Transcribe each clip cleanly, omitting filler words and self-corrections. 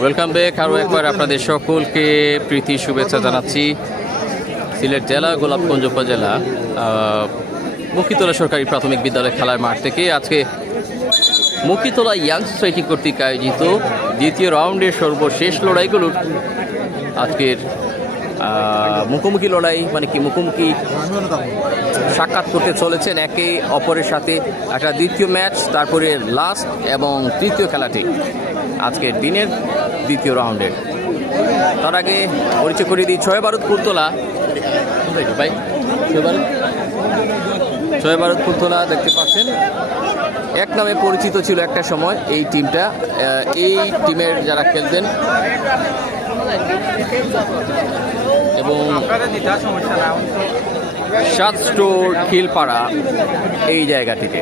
Welcome back. আরও একবার আপনাদের সকলকে প্রীতি শুভেচ্ছা জানাচ্ছি। সিলেট জেলা গোলাপগঞ্জ উপজেলা মকিতলা সরকারি প্রাথমিক বিদ্যালয় খেলার মাঠ থেকে আজকে মকিতলা ইয়াং সোসাইটি কর্তৃক আয়োজিত দ্বিতীয় রাউন্ডের সর্বশেষ লড়াইগুলোর আজকের মুখোমুখি লড়াই মানে কি মুখোমুখি সাক্ষাৎ করতে চলেছেন একে অপরের সাথে। একটা দ্বিতীয় ম্যাচ, তারপরে লাস্ট এবং তৃতীয় খেলাটি আজকের দিনের দ্বিতীয় রাউন্ডের। তার আগে পরিচয় করিয়ে দিই ছয় বারুদ ফুলতলা। ভাই ছয় বারুদ ফুলতলা দেখতে পাচ্ছেন, এক নামে পরিচিত ছিল একটা সময় এই টিমটা। এই টিমের যারা খেলতেন এবং সাত স্টোর খিলপাড়া এই জায়গা থেকে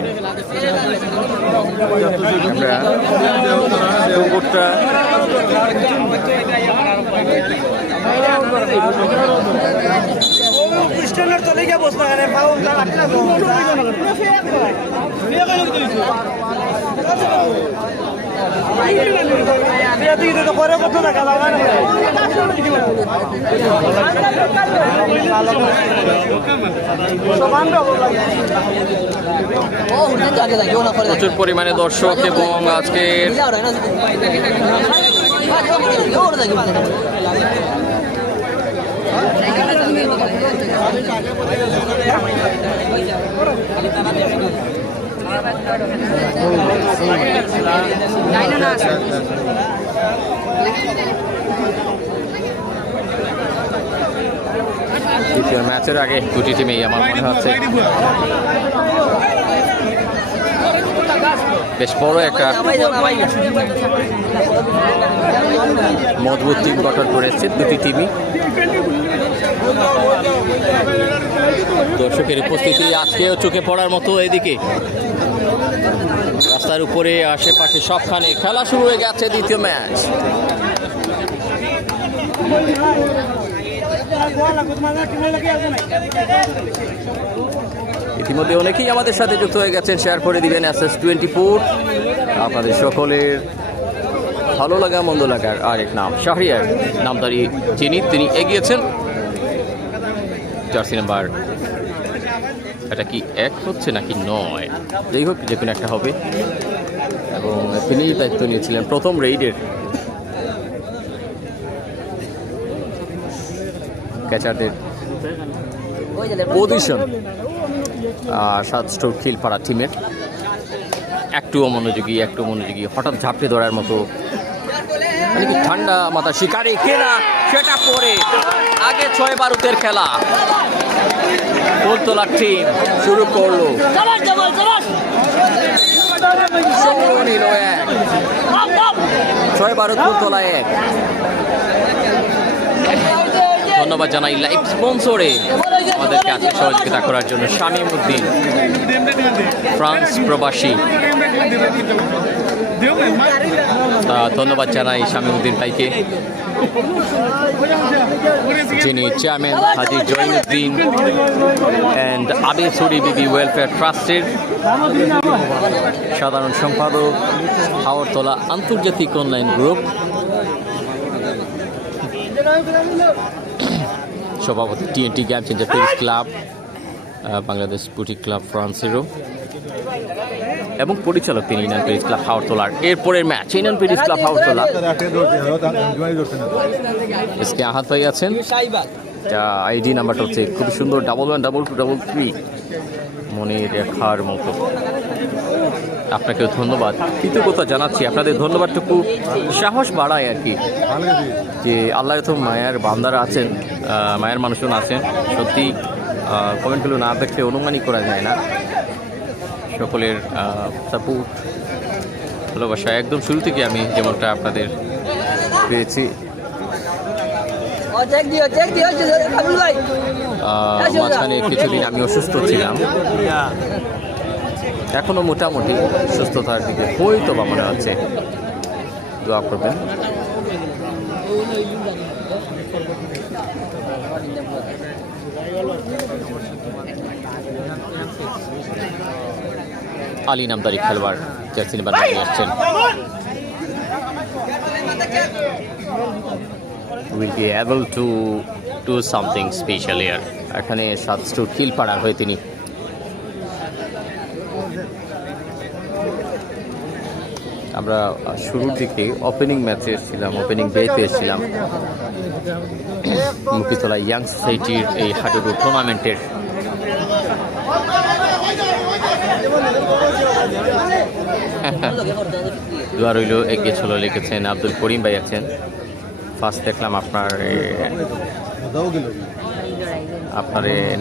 প্রচুর পরিমাণে দর্শক এবং আজকে দ্বিতীয় ম্যাচের আগে দুটি টিমেই আমার মনে হচ্ছে বেশ বড় একটা মজবুত টিম গঠন করেছে দুটি টিমই। দর্শকের উপস্থিতি আজকেও চোখে পড়ার মতো। এদিকে রাস্তার উপরে আশেপাশে সবখানে খেলা শুরু হয়ে গেছে দ্বিতীয় ম্যাচ। ইতিমধ্যে অনেকেই আমাদের সাথে যুক্ত হয়ে গেছেন, শেয়ার করে দিবেন SS24। আপনাদের সকলের ভালো লাগা মন্দ লাগার আরেক নাম শাহরিয়ার নামদারি যিনি, তিনি এগিয়েছেন জার্সি নাম্বার, এটা কি এক হচ্ছে নাকি নয়, যাই হোক যে কোনো একটা হবে। এবং তিনি দায়িত্ব নিয়েছিলেন প্রথম রেইডের। ক্যাচারদের পজিশন সাত স্টোর খিলপাড়া টিমের একটু মনোযোগী হঠাৎ ঝাঁপড়ে ধরার মতো, মানে কি ঠান্ডা মাথা শিকারে কেনা সেটা পরে আগে ছয় বারুদের খেলা। ফুলতলা টিম শুরু করলো, ছয় বারুদ ফুলতলা এক। ধন্যবাদ জানাই লাইভ স্পন্সরে আমাদেরকে আজকে সহযোগিতা করার জন্য শামীম উদ্দিন, ফ্রান্স প্রবাসী। ধন্যবাদ জানাই শামীম উদ্দিন ভাইকে, যিনি চেয়ারম্যান হাজি জয়নুদ্দিন অ্যান্ড আবেসুরি বিবি ওয়েলফেয়ার ট্রাস্টের সাধারণ সম্পাদক, হাওরতলা আন্তর্জাতিক অনলাইন গ্রুপ সভাপতি, TNT game changer Paris club, Bangladesh boutique club ফ্রান্সেরও, এবং পরিচালক তিনি ইনান পেরিস ক্লাব হাওরতলার। এরপরের match Inan Paris club Haortola, আজকে আহাত হয়ে আছেন। আইডি নাম্বারটা হচ্ছে খুব সুন্দর 111223, মনে রেখার মতো। আপনাকেও ধন্যবাদ, কৃতজ্ঞতা জানাচ্ছি। আপনাদের ধন্যবাদটুকু সাহস বাড়ায় আর কি, যে আল্লাহ এত মায়ের বান্দারা আছেন, মায়ের মানুষজন আছেন। সত্যি কমেন্টগুলো না দেখলে অনুমানই করা যায় না। সকলের সাপোর্ট ভালোবাসা একদম শুরু থেকে আমি যেমনটা আপনাদের পেয়েছি। মাঝখানে কিছুদিন আমি অসুস্থ ছিলাম, এখনো মোটামুটি সুস্থতার দিকে হয়তো বা মনে হচ্ছে। দোয়া করবেন। আলী নামদারি খেলোয়াড় জার্সি নাম্বার নিয়ে আসছেন। will be able to do something special here. এখানে সাতস্টু কিল পাড়ার হয়ে তিনি আমরা শুরুর দিকে ওপেনিং ম্যাচে এসেছিলাম, ওপেনিং ডেতে এসেছিলাম মুক্তিতলা ইয়াং সোসাইটির এই হাডুডু টুর্নামেন্টের। দোয়া রইল এগিয়ে চলো লিখেছেন আব্দুল করিম ভাই আছেন। ফার্স্ট দেখলাম আপনার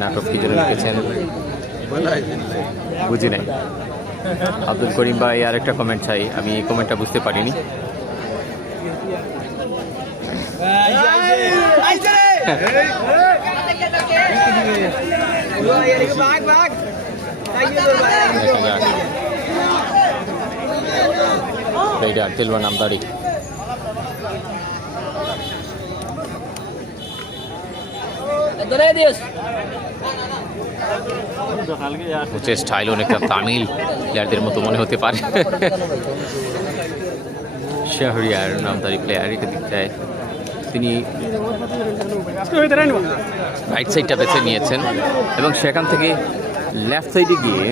নাটক কি জন্য লিখেছেন বুঝি নাই। আব্দুল করিম ভাই আর একটা কমেন্ট চাই, আমি এই কমেন্টটা বুঝতে পারিনি। তেলবা নামদারি স্টাইল অনেকটা তামিল প্লেয়ারদের মতো মনে হতে পারে। শাহরিয়ার নামদারি প্লেয়ার একে দিকটায় তিনি রাইট সাইডটা বেছে নিয়েছেন এবং সেখান থেকে লেফট সাইডে গিয়ে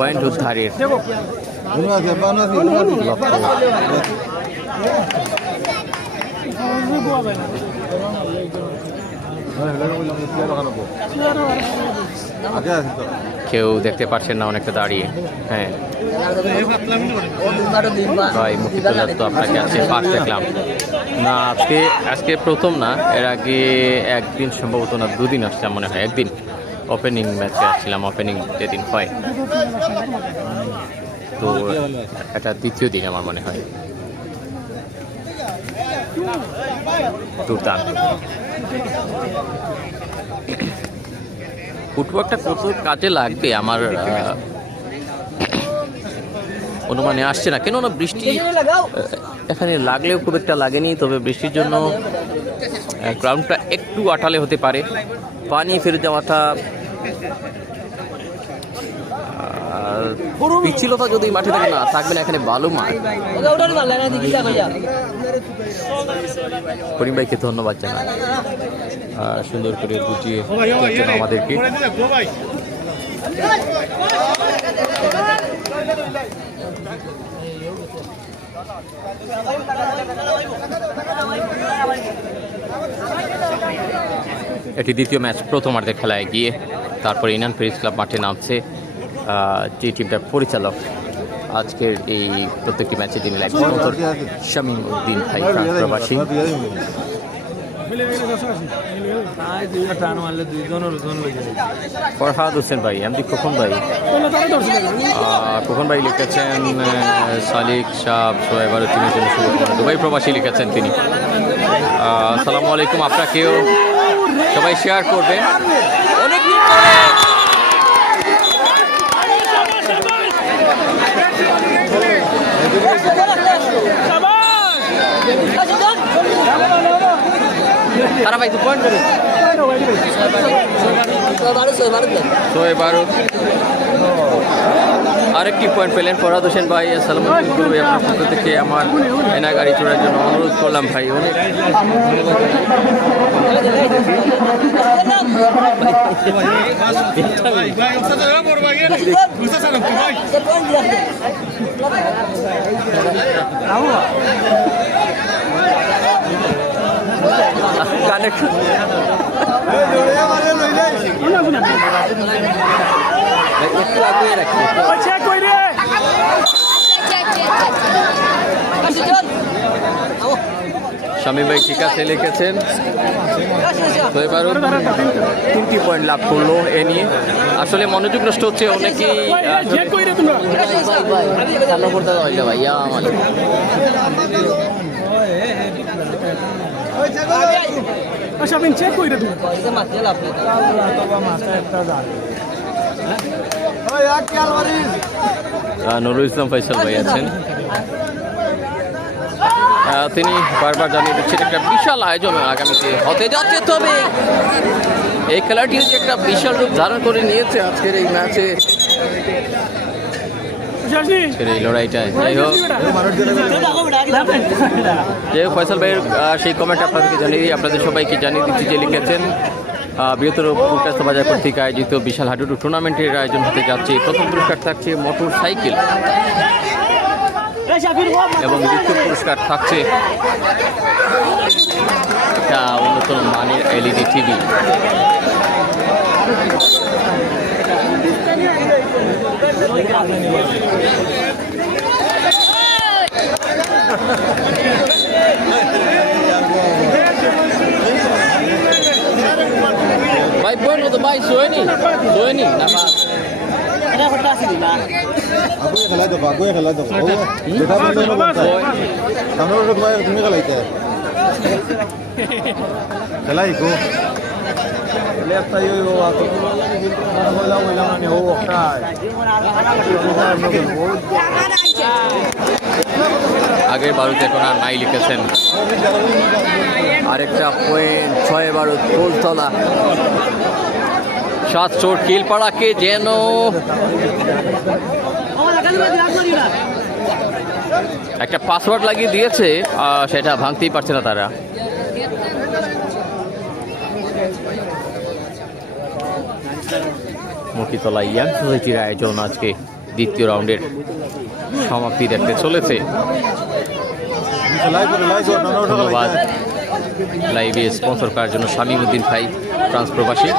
পয়েন্ট উদ্ধারের কেউ দেখতে পাচ্ছেন না অনেকটা দাঁড়িয়ে। হ্যাঁ ভাই মুক্তিতুল্লাহ তো আপনাকে আজকে পাক দেখলাম না, আজকে প্রথম না, এর আগে একদিন সম্ভবত না দুদিন আসছিলাম মনে হয়, একদিন ওপেনিং ম্যাচে আসছিলাম, ওপেনিং যেদিন হয় তো এটা দ্বিতীয় দিন আমার মনে হয়। দুর্দান্ত ফুটওয়ার্কটা কত কাজে লাগবে আমার অনুমানে আসছে না, কেননা বৃষ্টি এখানে লাগলেও খুব একটা লাগেনি, তবে বৃষ্টির জন্য গ্রাউন্ডটা একটু আটালে হতে পারে। পানি ফিরে যাওয়াটা পিচ্ছিলতা যদি মাঠে থাকে না থাকবে না, এখানে বালু মাঠ। করিম ভাইকে ধন্যবাদ জানাই সুন্দর করে বুঝিয়ে আমাদেরকে। এটি দ্বিতীয় ম্যাচ, প্রথমার্ধে খেলায় গিয়ে তারপরে ইনান ফেরিজ ক্লাব মাঠে নামছে। যে টিমটার পরিচালক আজকের এই প্রত্যেকটি ম্যাচে তিনি লাইভ স্পন্সর শামীম উদ্দিন ভাই ফ্রান্স প্রবাসী। ফরহাদ হোসেন ভাই, এমডি খোকন ভাই লিখেছেন সালিক সাহ সোহেবার টিমের জন্য শুভকামনা, দুবাই প্রবাসী লিখেছেন তিনি। আসসালামু আলাইকুম, আপনাকেও সবাই শেয়ার করবেন। অনেকদিন পরে ভাই তো পয়েন্ট করে আরেকটি পয়েন্ট পেলেন ফরহাদ হোসেন ভাই। আসসালামু আলাইকুম ভাই, আপনার পক্ষ থেকে আমার এনা গাড়ি চড়ার জন্য অনুরোধ করলাম ভাই। অনেক একটু আগে রাখি শামীম ভাই ঠিক আছে লিখেছেন। তো এবার 3টি পয়েন্ট লাভ করলো এ নিয়ে। আসলে মনোযোগ নষ্ট হচ্ছে অনেকেই ভাইয়া আমাদের নুরুল ইসলাম ফয়সাল ভাই আছেন, তিনি বারবার জানিয়ে দিচ্ছেন একটা বিশাল আয়োজন আগামীতে হতে যাচ্ছে। তবে এই খেলাটি যে একটা বিশাল রূপ ধারণ করে নিয়েছে আজকের এই ম্যাচে, এই লড়াইটায়। যাই হোক ফয়সাল ভাইয়ের সেই কমেন্ট আপনাদেরকে জানিয়ে দিই, আপনাদের সবাইকে জানিয়ে দিচ্ছি যে লিখেছেন বৃহত্তর পুরস্কার বাজার কর্তৃক আয়োজিত বিশাল হাডুডু টুর্নামেন্টের আয়োজন হতে যাচ্ছে। প্রথম পুরস্কার থাকছে মোটর সাইকেল এবং দ্বিতীয় পুরস্কার থাকছে একটা উন্নত মানের LED TV. Vai bueno to vai sueni na pa. Ada kota sini lah. Aku yang khalai to. Beta benda no banta. Tamno ro tumhare tumhe khalai te. Khalai ko. Le apta yo ato. Hola ni ho okta. আগের বারুতে এখন আর নাই লিখেছেন। আরেকটা point 6-12 Phultala 7 চোট কিলপাড়াকে যেন একটা password লাগিয়ে দিয়েছে, সেটা ভাঙতেই পারছে না তারা। মুখিতলা ইয়াং সোসাইটির আয়োজন আজকে দ্বিতীয় রাউন্ডের সমাপ্তি দেখতে চলেছে। ধন্যবাদ লাইভে স্পন্সর করার জন্য শামীমউদ্দিন ভাই, ফ্রান্স প্রবাসী।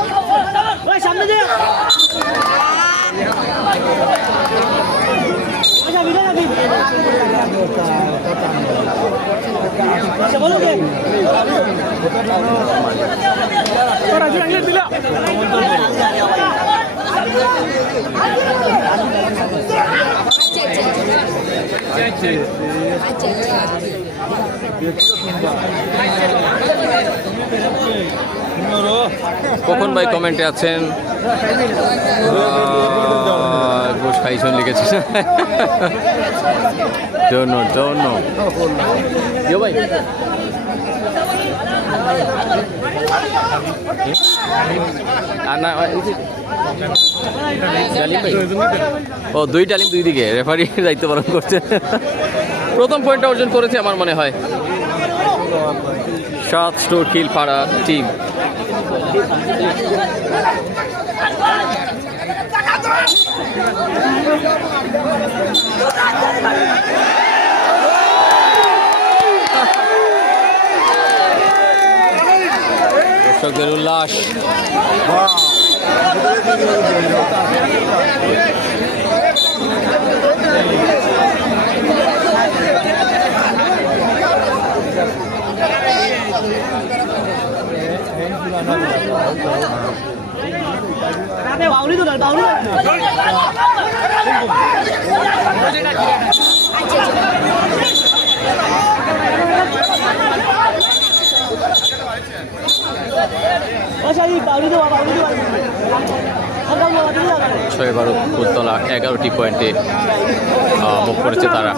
কখন ভাই কমেন্টে আছেন? গোশ খাইছেন লিখেছে। don't know yo ভাই আনা ডালিম ভাই ও দুই ডালিম দুই দিকে রেফারি দায়িত্ব পালন করছে। প্রথম পয়েন্টটা অর্জন করেছে আমার মনে হয় 7 স্টোর কিল পাড়া টিম। দর্শকদের উল্লাস। ছয় 12 ফুলতলা 11টি পয়েন্টে মুখ করেছে তারা।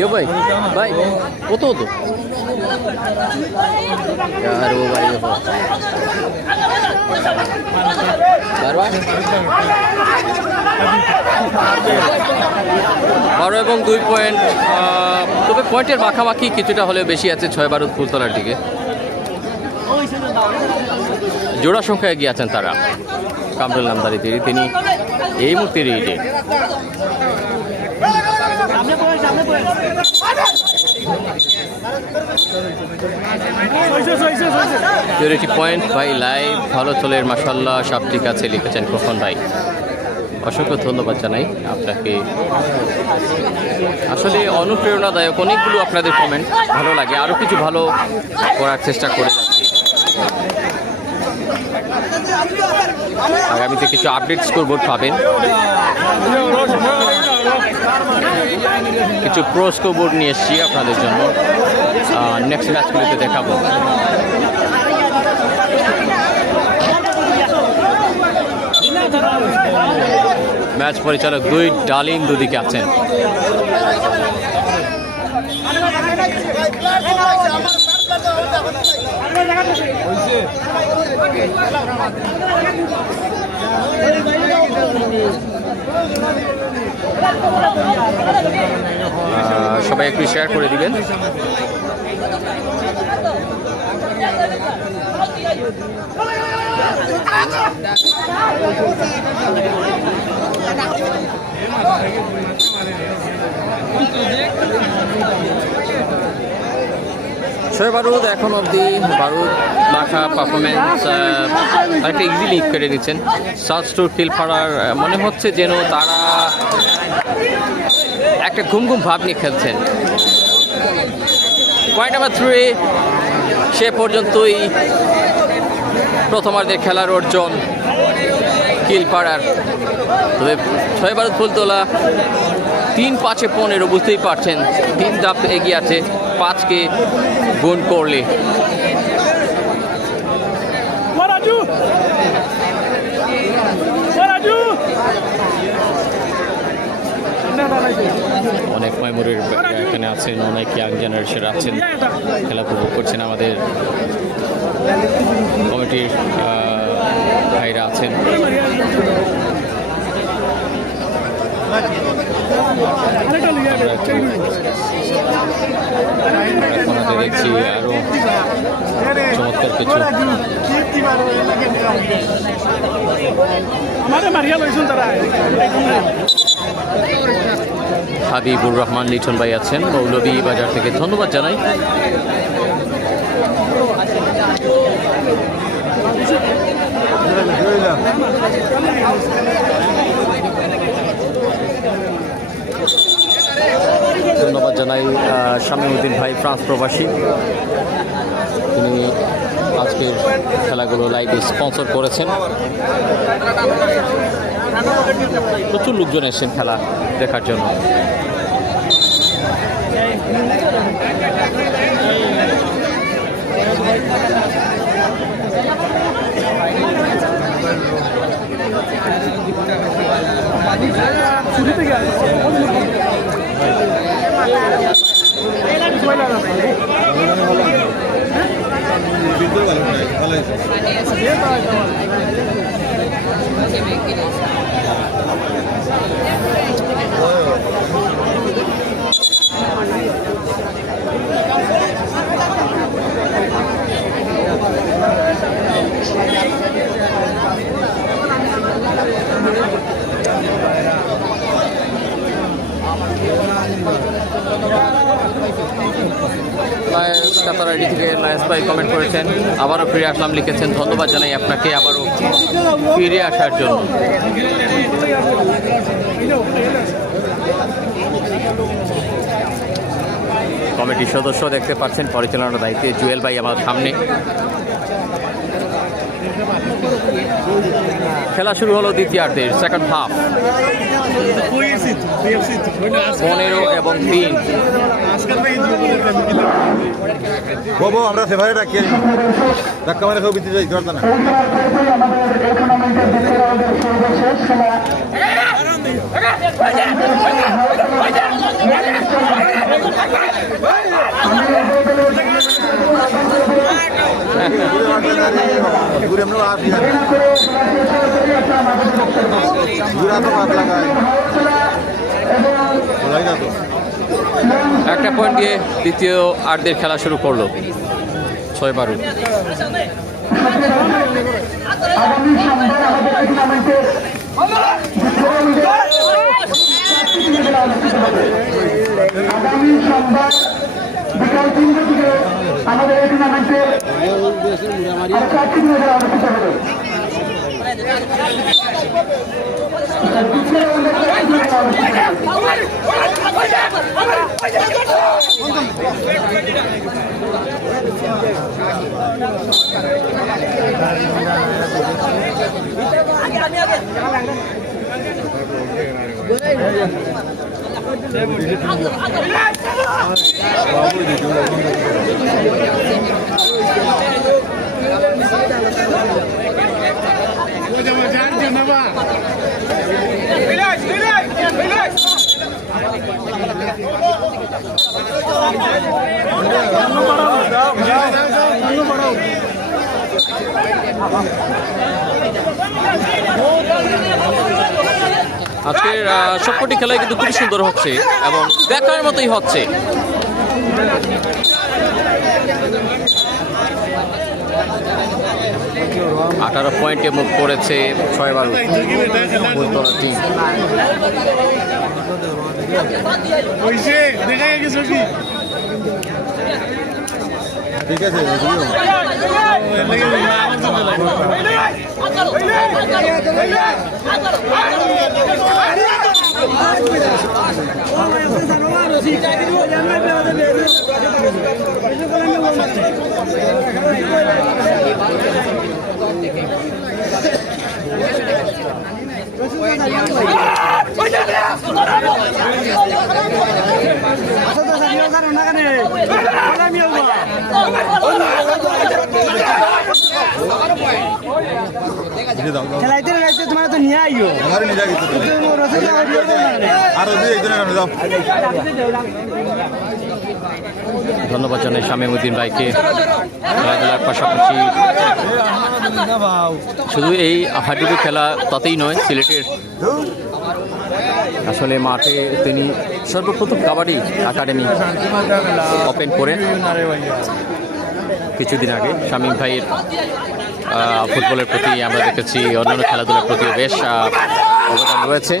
यो भाई भाई वो तो यार वो भाई বারো এবং 2 পয়েন্ট, তবে পয়েন্টের মাখামাখি কিছুটা হলেও বেশি আছে 6-12 ফুলতলার দিকে। জোড়া সংখ্যা এগিয়ে আছেন তারা। কামরুল নামদারি তিনি এই মুহূর্তে রিডে। পয়েন্ট ভাই লাইভ ভালো চলের মাশাআল্লাহ সব ঠিক আছে লিখেছেন খোকন ভাই, অসংখ্য ধন্যবাদ জানাই আপনাকে। আসলে অনুপ্রেরণাদায়ক অনেকগুলো আপনাদের কমেন্ট, ভালো লাগে, আরও কিছু ভালো করার চেষ্টা করে যাচ্ছি। আগামীতে কিছু আপডেট স্কোরবোর্ড পাবেন। কিছু প্রো স্কোর বোর্ড নিয়ে এসেছি আপনাদের জন্য, নেক্সট ম্যাচগুলিতে দেখাবো। ম্যাচ পরিচালক ডালিম দুদিকে আছেন। সবাই একটু শেয়ার করে দিবেন। শোয়েব বারুদ এখন অবধি বারুদ মাখা পারফরমেন্স একটা ইজি লিড কেটে দিচ্ছেন। সাউথ স্টোর কিলপাড়ার মনে হচ্ছে যেন তারা একটা ঘুম ভাব নিয়ে খেলছেন। পয়েন্ট নাম্বার 3 সে পর্যন্তই প্রথমার্ধের খেলার অর্জন কিলপাড়ার। তবে শোয়েব বারুদ ফুলতলা 3-5-15 বুঝতেই পারছেন 3 ধাপ এগিয়ে আছে 5কে গুণ করলে। অনেক মেমোরির এখানে আছেন, অনেক ইয়াং জেনারেশন আছেন, খেলা উপভোগ করছেন। আমাদের কমিটির ভাইরা আছেন। এখন দেখছি আরো চমৎকার কিছু। হাবিবুর রহমান লিটন ভাই আছেন মৌলভী বাজার থেকে, ধন্যবাদ জানাই। ধন্যবাদ জানাই শামীমউদ্দিন ভাই, ফ্রান্স প্রবাসী। তিনি আজকের খেলাগুলো লাইভে স্পন্সর করেছেন। প্রচুর লোকজন এসেছেন খেলা দেখার জন্য। কাতার আইডি থেকে লায়েস ভাই কমেন্ট করেছেন, আবারও ফিরে আসলাম লিখেছেন। ধন্যবাদ জানাই আপনাকে আবারও ফিরে আসার জন্য। কমিটির সদস্য দেখতে পাচ্ছেন, পরিচালনার দায়িত্বে জুয়েল ভাই আমার সামনে। খেলা শুরু হলো দ্বিতীয়ার্ধের সেকেন্ড হাফ। 15 এবং 3 আমরা সেভাবে রাখি ধাক্কা মারে কেউ বিতে যাই করতে না। একটা পয়েন্ট দিয়ে দ্বিতীয় আর্ধের খেলা শুরু করলো শোয়েব বারুদ। আমাদের এই টুর্নামেন্টে অনুষ্ঠিত হবে। আজকের সবকটি খেলায় কিন্তু খুবই সুন্দর হচ্ছে এবং দেখার মতোই হচ্ছে। আঠারো পয়েন্টে মুখ করেছে 6 টিম। ঠিক আছে খেলাইতে খেলাইতে তোমার তো নিয়ে আইও আমার নিজে গেছে আরো দুই একজনের নামে যাও। ধন্যবাদ জানাই শামীমউদ্দিন ভাইকে। খেলাধুলার পাশাপাশি শুধু এই হাডুডু খেলা তাতেই নয়, সিলেটের আসলে মাঠে তিনি সর্বপ্রথম কাবাডি একাডেমি ওপেন করেন কিছুদিন আগে। শামীম ভাইয়ের ফুটবলের প্রতি আমরা দেখেছি অন্যান্য খেলাধুলার প্রতিও বেশ অবদান রয়েছে।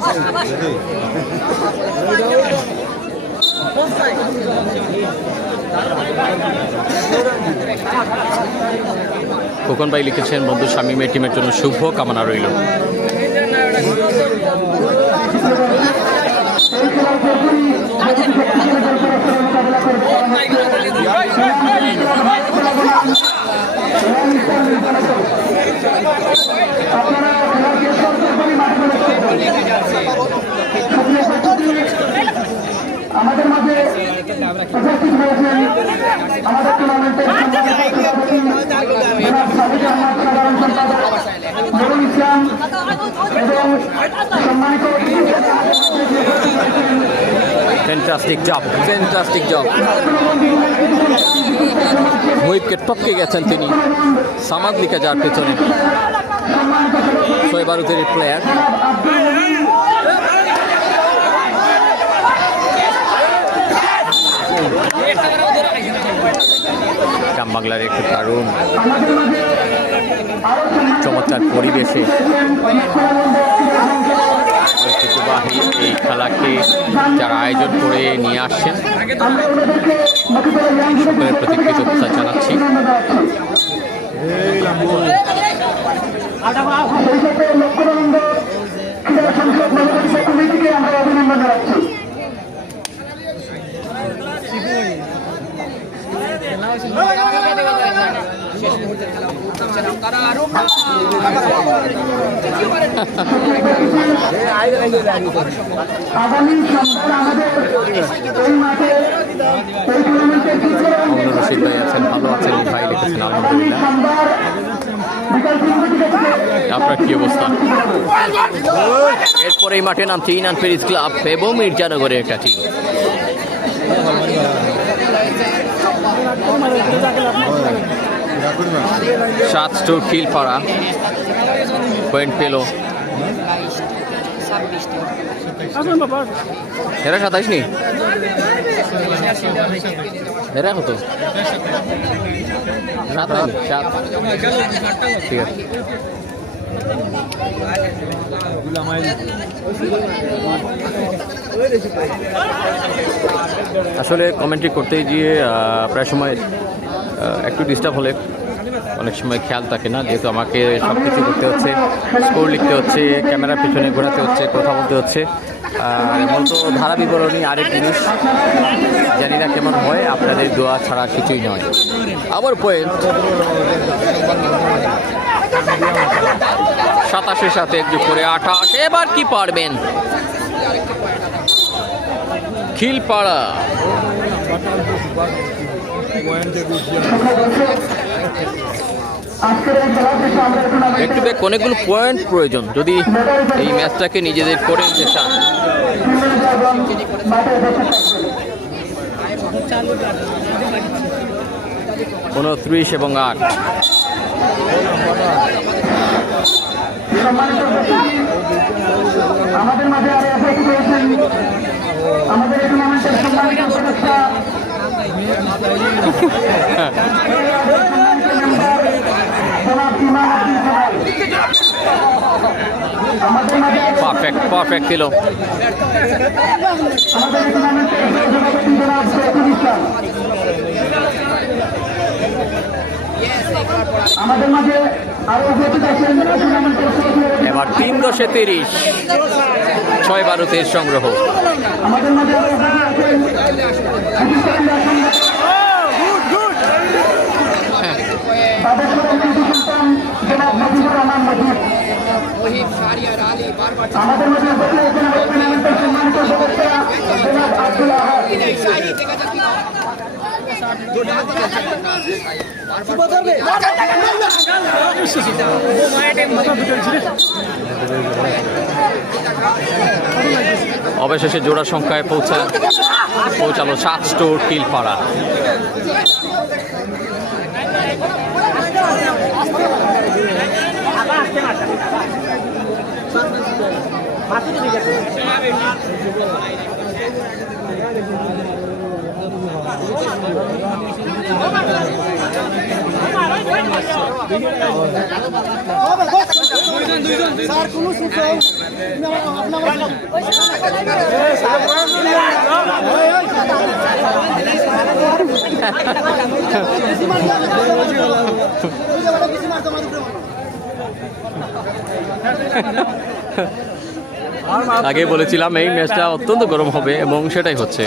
খোকন ভাই লিখেছেন, বন্ধু শামীমের টিমের জন্য শুভ কামনা রইল। আমাদের মাঝে উপস্থিত হয়েছেন আমাদের টুর্নামেন্টের সাধারণ সম্পাদক নুরুল ইসলাম এবং সম্মানিত ফ্যান্টাস্টিক জব। হুইপকে টপকে গেছেন তিনি, সামাদ লিখে যার পেছনে 6-12 প্লেয়ার। গ্রাম বাংলার একটি দারুণ চমৎকার পরিবেশে ঐতিহ্যবাহী এই খেলাকে যারা আয়োজন করে নিয়ে আসছেন সকলের প্রতি কৃতজ্ঞতা জানাচ্ছি। আমরা অভিনন্দন জানাচ্ছি। আগামী সন্ধ্যায় আমাদের এই মাঠে রশিদ ভাই আছেন, ভালো আছেন ভাই লিখেছেন আলহামদুলিল্লাহ। আপনার কি অবস্থা? এরপরে এই মাঠে নামছে ইনান ফেরিজ ক্লাব এবং মির্জানগরের একটা টিম। সাতস্টোর খিলপাড়া পয়েন্ট পেল। এরা 27 নি, এরা কত? 7 ঠিক আছে। আসলে কমেন্ট্রি করতে গিয়ে প্রায় সময় একটু ডিস্টার্ব হলে অনেক সময় খেয়াল থাকে না, যেহেতু আমাকে সব কিছু করতে হচ্ছে, স্কোর লিখতে হচ্ছে, ক্যামেরার পেছনে ঘোরাতে হচ্ছে, কথা বলতে হচ্ছে। এমন তো ধারা বিবরণী আরেক জিনিস, জানি না কেমন হয়, আপনাদের দোয়া ছাড়া কিছুই নয়। আবার পয়েন্ট 27-এর সাথে একটু করে 28, এবার কি পারবেন? খিলপাড়া। আজকের এই খেলা শেষে আমরা এখন আমাদের একটু দেখ অনেকগুলো পয়েন্ট প্রয়োজন যদি এই ম্যাচটাকে নিজেদের করে নিতে চান। এবং মাঠে বসে থাকবে। 29 এবং 8। সম্মানিত উপস্থিতি, আমাদের মাঝে আরো উপস্থিত হয়েছেন আমাদের এই টুর্নামেন্টের সম্মানিত উপদেষ্টা জনাব ইমাম উদ্দিন সাহেব। আমাদের মাঝে পারফেক্ট ছিল। আমাদের এই টুর্নামেন্টের সভাপতি জনাব শহীদুল ইসলাম। আমাদের মাঝে আরো উপস্থিত আছেন টুর্নামেন্টের সভাপতি এবার 3-30 6 ভারতের সংগ্রহ। আমাদের মাঝে আরো উপস্থিত আছেন পাকিস্তানের সংবাদ সুলতান জনাব মজিবুর রহমান মজিব। আমাদের মধ্যে উপস্থিত আছেন আমাদের টুর্নামেন্টের সম্মানিত সদস্য জনাব আব্দুল আহাদ। অবশেষে জোড়া সংখ্যায় পৌঁছালো 7 স্টোর খিলপাড়া। আগে বলেছিলাম এই ম্যাচটা অত্যন্ত গরম হবে এবং সেটাই হচ্ছে।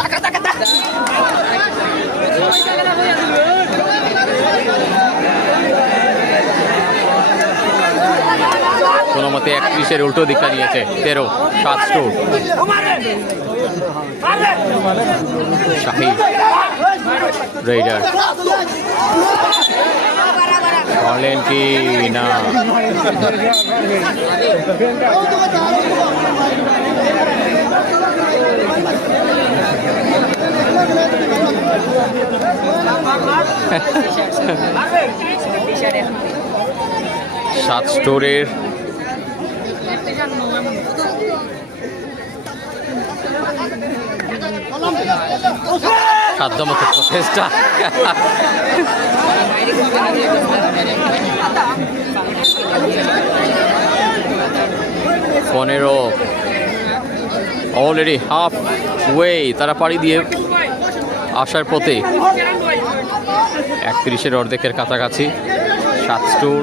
কোনো মতে 31-এর উল্টো দিকটা নিয়েছে 13 7 স্টোর। শাহিদ রেইডার পারলেন কি না? সাত স্টোরের সাধ্যমতো প্রচেষ্টা। 15 অলরেডি হাফ ওয়ে তারা পাড়ি দিয়ে আসার পথে 31-এর অর্ধেকের কাছাকাছি 7 স্টোর।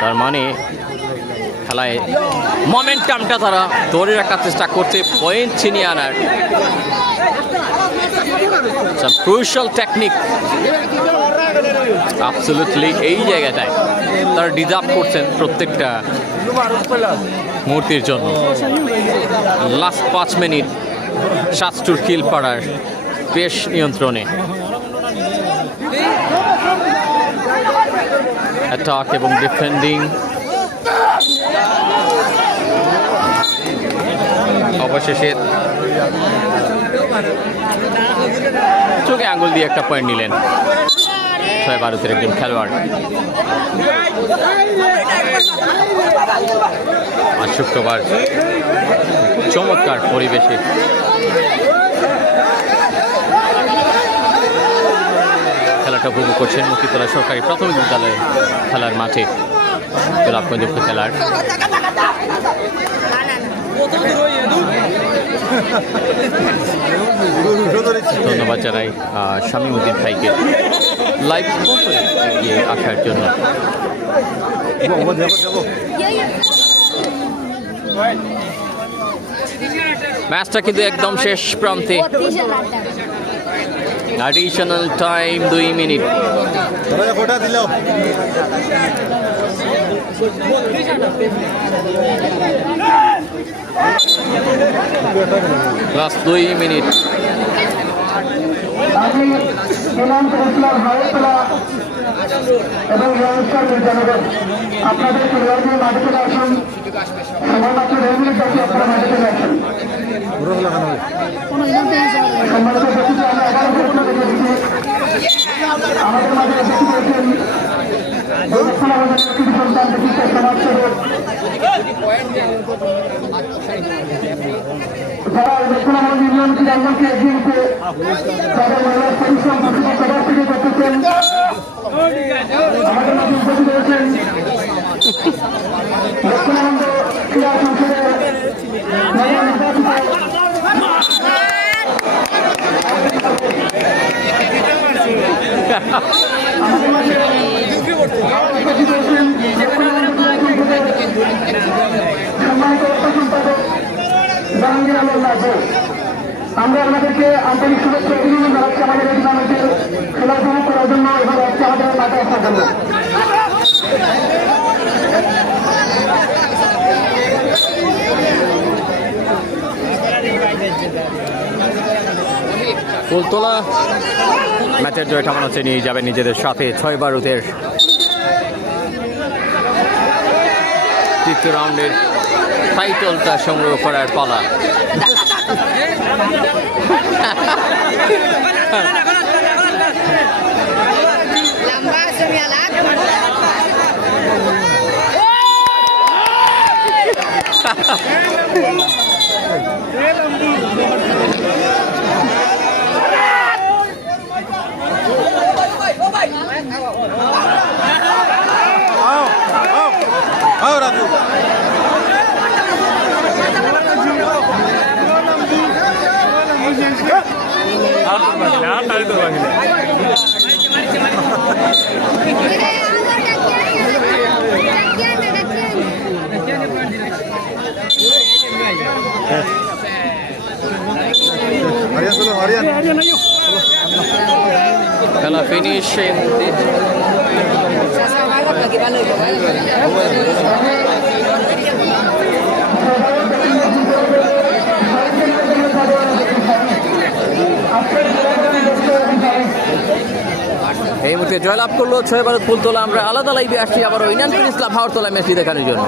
তার মানে খেলায় মোমেন্টামটা তারা ধরে রাখার চেষ্টা করছে, পয়েন্ট ছিনিয়ে আনার ক্রুশাল টেকনিক। অ্যাবসলিউটলি এই জায়গাটায় তারা ডিজার্ভ করছেন প্রত্যেকটা মুহূর্তের জন্য। লাস্ট 5 মিনিট 7 স্টোর খিলপাড়ার বেশ নিয়ন্ত্রণে। অ্যাটাক এবং ডিফেন্ডিং। অবশেষে চোখে আঙ্গুল দিয়ে একটা পয়েন্ট নিলেন ভারতের একজন খেলোয়াড়। আজ শুক্রবার চমৎকার পরিবেশে খেলাটা উপভোগ করছেন মুক্তিতলা সরকারি প্রাথমিক বিদ্যালয়ে খেলার মাঠে গোলাপগঞ্জ উপজেলার। ধন্যবাদ জানাই শামীম উদ্দিন ভাইকে লাইভ গিয়ে আসার জন্য। ম্যাচটা কিন্তু একদম শেষ প্রান্তে। Additional time 2 minute. কোটা দিল লাস্ট 2 মিনিট। আমি ইমাম করেছিলাম হাওয়াতলা এবং ইয়ংস্টার বিদ্যানগর। আপনাদের পরিবার নিয়ে মাঠে চলে আসুন, সময়মাত্র 2 মিনিট বাকি আপনারা মাঠে চলে আসুন। সম্মানিত উপস্থিতি, আমরা 11 ঘোষণা করে দিচ্ছি। আমাদের মাঝে উপস্থিত রয়েছেন দক্ষিণ আমাদের কৃষি সন্তান বিশিষ্ট সমাজসেবক যারা দক্ষিণ আমাদের ইউনিয়ন ক্রীড়াঙ্গনকে এগিয়ে নিতে তাদের মহিলা পরিশ্রম সবার থেকে করতেছেন। আমাদের মাঝে উপস্থিত রয়েছেন দক্ষিণানন্দ ক্রীড়া সংসদের নবনির্বাচিত আমাদের মাঝে উপস্থিত রয়েছেন দক্ষিণানন্দ ক্রীড়া সংসদের সম্মানিত অর্থ সম্পাদক জাহাঙ্গীর আলম নাজু। আমরা আপনাদেরকে আন্তরিক শুভেচ্ছা অভিনন্দন জানাচ্ছি আমাদের এই টুর্নামেন্টের খেলা উপভোগ করার জন্য এবং আজকে আমাদের মাঠে আসার জন্য। ফুলতলা ম্যাচের জয়টা মনে হচ্ছে নিয়ে যাবে নিজেদের সাথে। 6 ভারতের তৃতীয় রাউন্ডের টাইটলটা সংগ্রহ করার পালা। রাজু হরিয়ান চলো হরিয়ান খেলা ফিনিশ। এই মুহূর্তে জয়লাভ করলো 6 ভারত ফুলতলা। আমরা আলাদা লাইভে আসছি আবার ইনানপুর ইসলাম হাওরতলা ম্যাচটি দেখানোর জন্য।